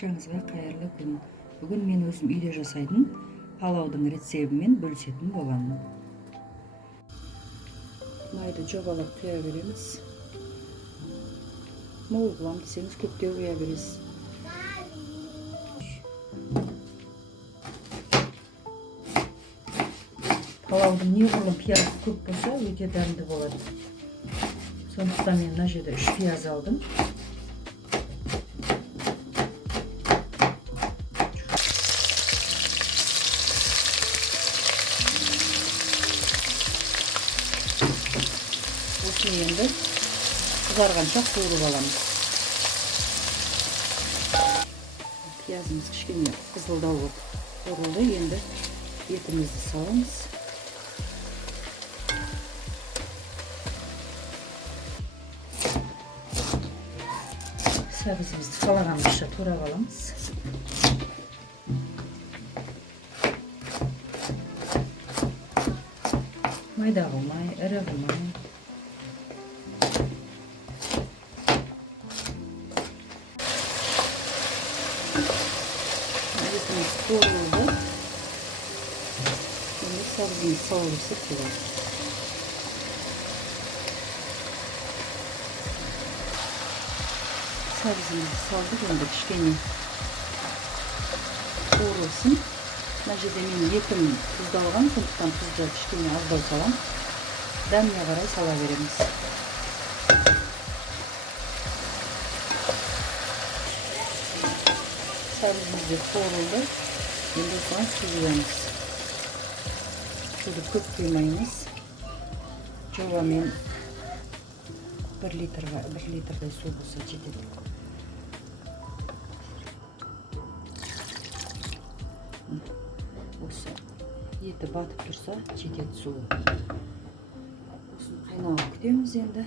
Баршаңызға қайырлы күн. Бүгін мен өзім үйде жасайтын палаудың рецебімен бөлісетін боламын. Майды жобалап құя береміз. Мол қылам десеңіз көптеу құя бересіз. Палаудың неғұрлым пиязы көп болса, өте дәмді болады. Сондықтан мен мына жерде 3 пияз алдым. Осыны енді қызарғанша қуырып аламыз. Пиязымыз кішкене қызылдау қуырылды. Енді етімізді саламыз. Сәбізімізді қалағанымызша турап аламыз. Майда қылмай, ірі қылмай. Етіміз қуырылды. Енді сәбізіміз салып болады. Сәбізімізді салдық, енді кішкене қуырылсын. Мына жерде мен етім тұздалған, сондықтан тұзды кішкене аздау салам. Дәміне қарай сала береміз. Сәбізімізді қуырылды. Енді осыған су құямыз. Суды көп құймаймыз. Жобамен 1 литрдай су болса жетеді. Осы еті батып тұрса жетеді суы. Осыны қайнауға күтеміз енді.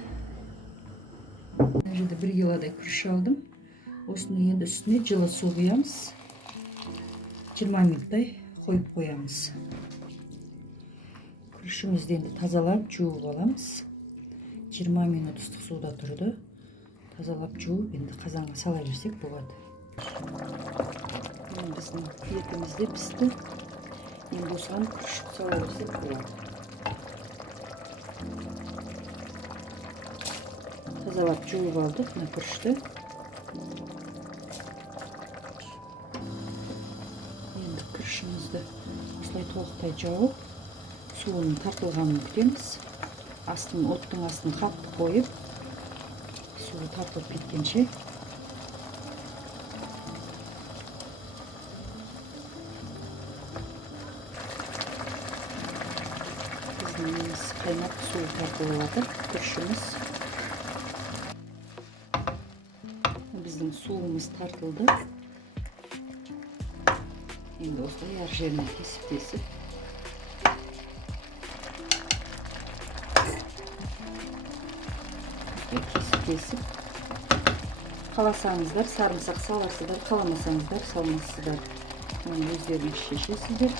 Мына жерде 1 килодай күріш алдым. Осыны енді үстіне жылы су құямыз. 20 минуттай қойып қоямыз. Күрішімізді енді тазалап жуып аламыз. 20 минут ыстық суда тұрды. Тазалап жуып, енді қазанға сала берсек болады. Біздің етіміз де пісті. Енді осыған күрішті сала берсек болады. Тазалап жуып алдық мына күрішті. Енді күрішімізді осылай толықтай жауып, суының тартылғанын күтеміз. Оттың астын қатты қойып, суы тартылып кеткенше. Біздің қайнап суы тартылып жатыр, күрішіміз. Біздің суымыз тартылды. Енді осылай әр жеріне кесіп кесіп қаласаңыздар сарымсақ саласыздар, қаламасаңыздар салмассыздар. Оны өздеріңіз шешесіздер.